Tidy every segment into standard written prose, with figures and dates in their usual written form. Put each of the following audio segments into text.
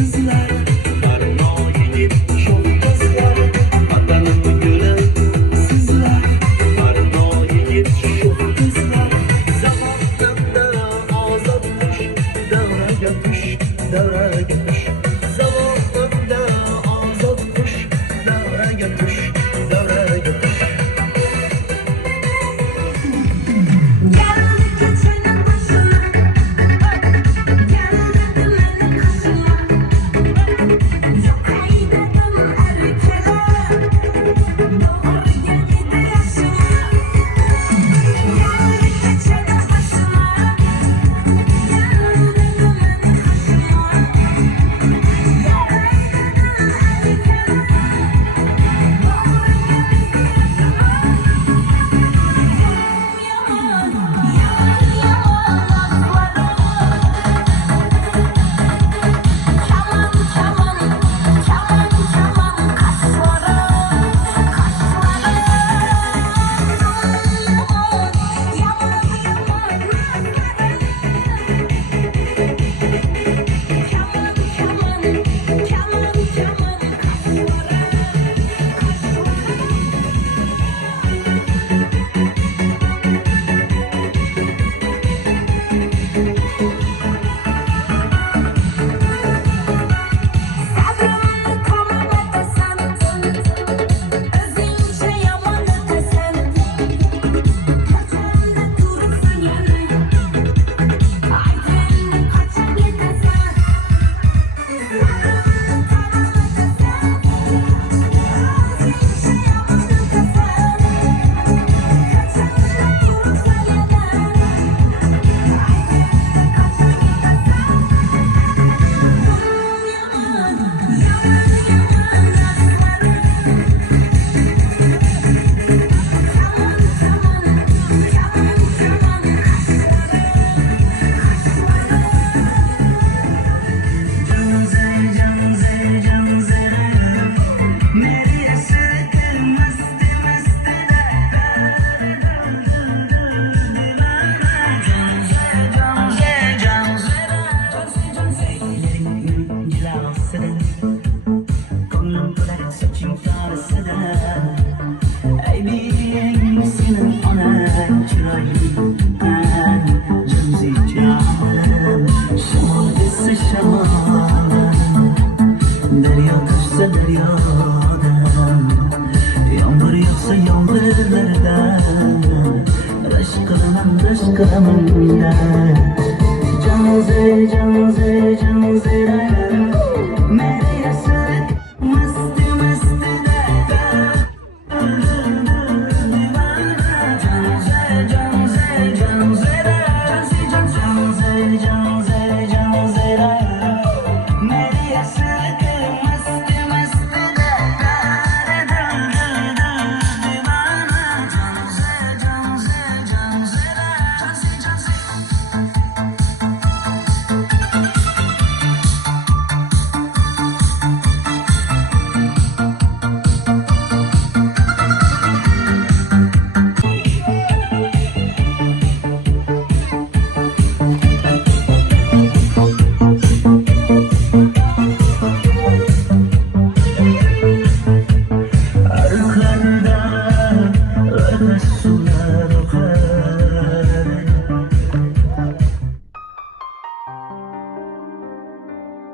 kızlar, arno yigit çok kızlar, vatanım gülü sizler, arno yigit çok kızlar, zamanında azat kuş, davraga tush, davraga tush, zamanında azat kuş, davraga tush, davraga tush.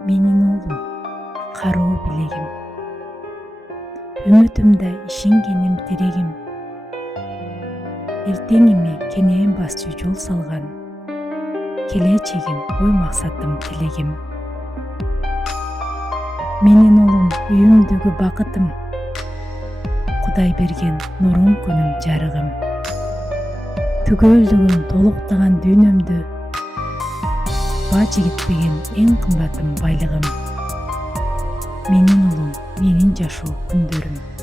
Менин оğlum, кароо билегим, үмүтүмдө ишенгеним тирегим, эртеңиме кенен басчу жол салган, келечегим, ой максатым, тилегим. Менин оğlum, үйүмдөгү бакытым, Кудай берген нурум, күнүм, жарыгым. Түгөлдөгөн, толуктаган дүйнөмдү бажы кетпеген эң кымбатым, байлыгым. Менин улум, менин жашоо күндөрүм.